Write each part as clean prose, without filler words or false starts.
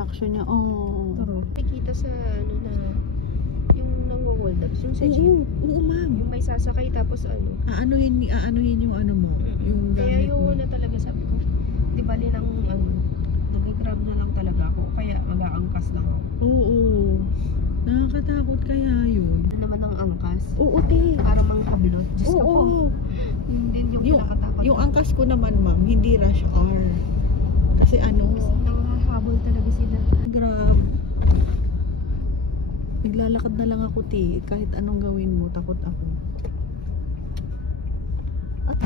action niya. Oh. Nakikita sa ano na yung nangwo-hold up, yung sa gym. Oo, ma'am. Yung may sasakay tapos ano. Aanuhin yung ano mo, yung Kaya gamit mo. yung na talaga sabi ko, di bali ng ano, nag-grab na lang talaga ako, kaya mag-aangkas lang ako. Oo. Nakakatakot kaya yun. Ano naman ang angkas? Oo, te. Para mangkablot. Diyos ko po. Oo. Yun din yung pinakatakot. Yung angkas ko naman, ma'am, hindi rush hour. Kasi ano, nanghahabol talaga sila. grab. Naglalakad na lang ako, te. Kahit anong gawin mo, takot ako. At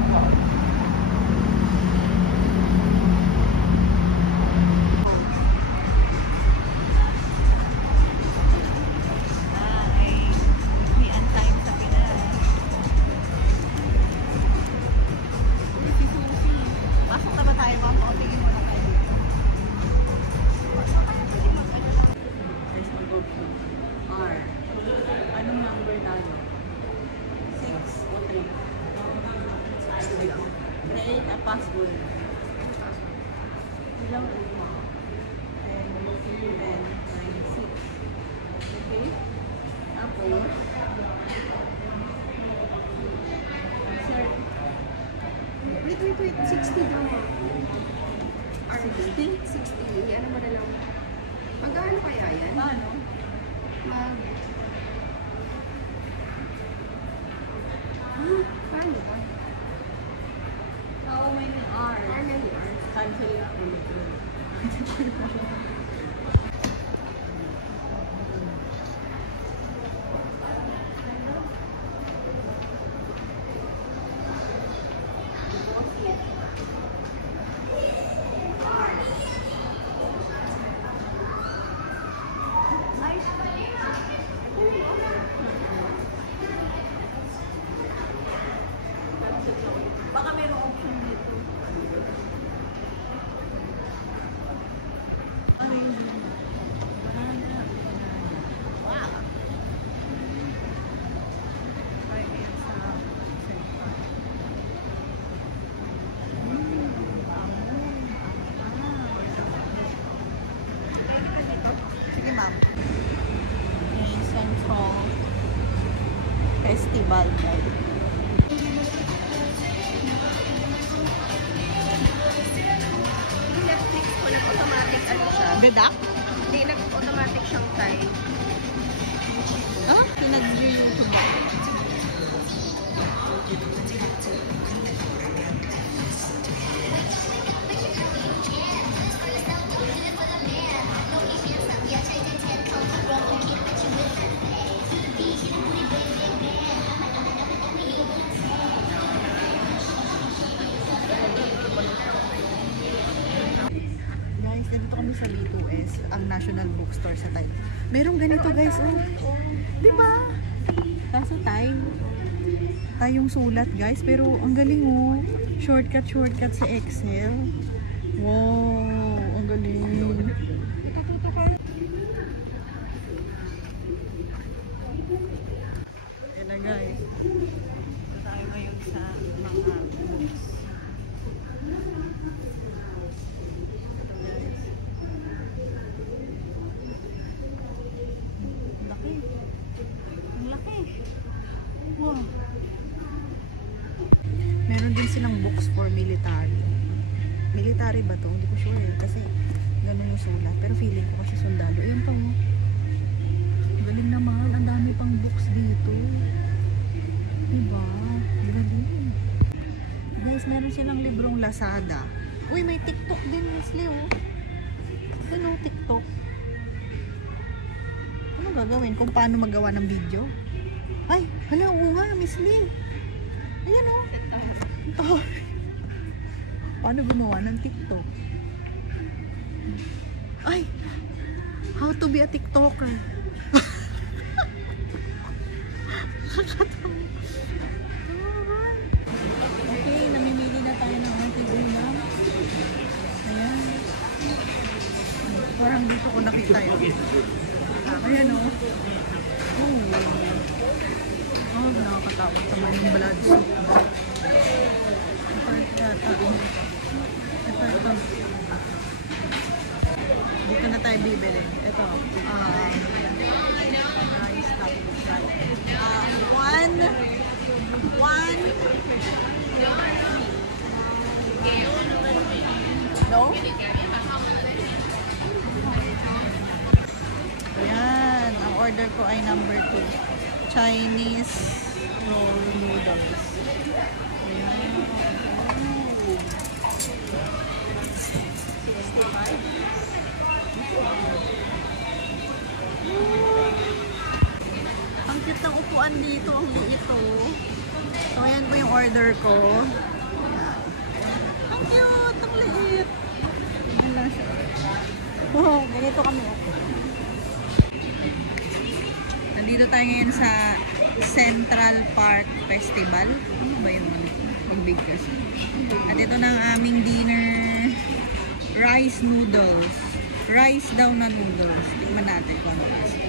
password. Ilang una? 10, 9, 6. Okay? Tapos, sir, Wait. 60 daw. 60? 60. Ano mo na lang. Magkano kaya yan? Ano? Paano ba? How many hours? How many hours? Cancel it. Baka mayroong option dito. Wow. Sige, ma'am. Yung Central Festival Mall. Netflix ko, nag-automatic ano siya. Deduct? Hindi, nag-automatic siyang time. Ah? Pinag-YouTube ba? Guys, nandito kami sa B2S, ang National Bookstore sa Tayo. Merong ganito guys, oh. Diba? Kaso tayong sulat guys, pero ang galing oh. Shortcut sa Excel. Wow, ang galing. Natuto ka. Yan na guys. Ito tayo ngayon sa mga books. Wow. Meron din silang books for military. Military ba to? Hindi ko sure eh. Kasi ganun yung sulat. Pero feeling ko kasi sundalo. Ayan pa mo. Galing naman. Ang dami pang books dito. Diba? Galing. Guys, meron silang librong Lazada. Uy, may TikTok din, Miss Leo. Ano, TikTok? Ano gagawin? Kung paano magawa ng video? Ay, hala, oo nga, Miss Lee. Ayan o. Oh. Paano gumawa ng TikTok? Ay, how to be a TikToker. Okay, namimili na tayo ng ating ulam. Ayan. Parang dito ko nakita yun. Ayan o. Oh, nakakatakot naman yung blood soup. Dito na tayo bibili. Ito. Rice tapos rice. One. No? Ayan. Ang order ko ay number 2. Chinese roll noodles. Ayan. Ang cute ng upuan dito. Ang liit oh. So, ayan po yung order ko. Ayan. Ang cute! Ang liit! Ayan lang siya. Oh, ganito kami. Nandito tayo ngayon sa Central Park Festival. Ano ba yung pagbigkas? At ito na ang aming dinner. Rice noodles. Rice daw na noodles. Tingnan natin kung ano kasi.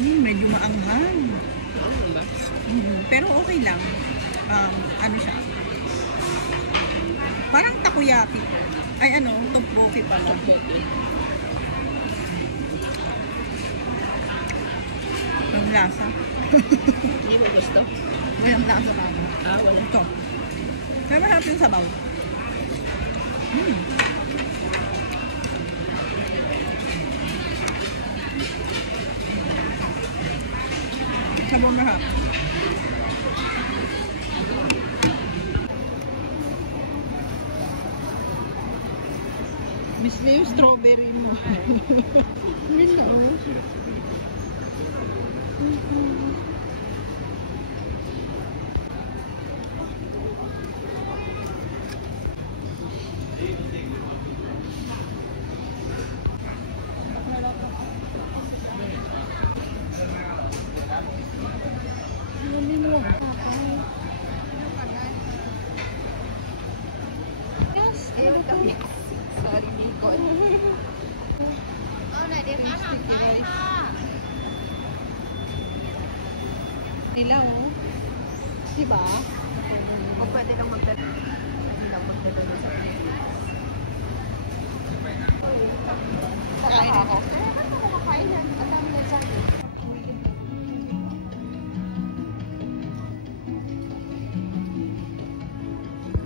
Medyo maanghang. Ano ba? Pero okay lang. Ano siya? Parang takoyaki. Ay ano, tteokbokki pala. Okay. Ang lasa. Hindi mo gusto? Walang lasa pa. Wala. Ito. Kaya masarap yung sabaw. Sabaw na harap. Miss na yung strawberry mo. Miss na oh. Yes, Sorry, Nicole. Dilaw. Diba? O pwede lang magdala. Pwede lang magdala sa Pilipinas. Kakain ako.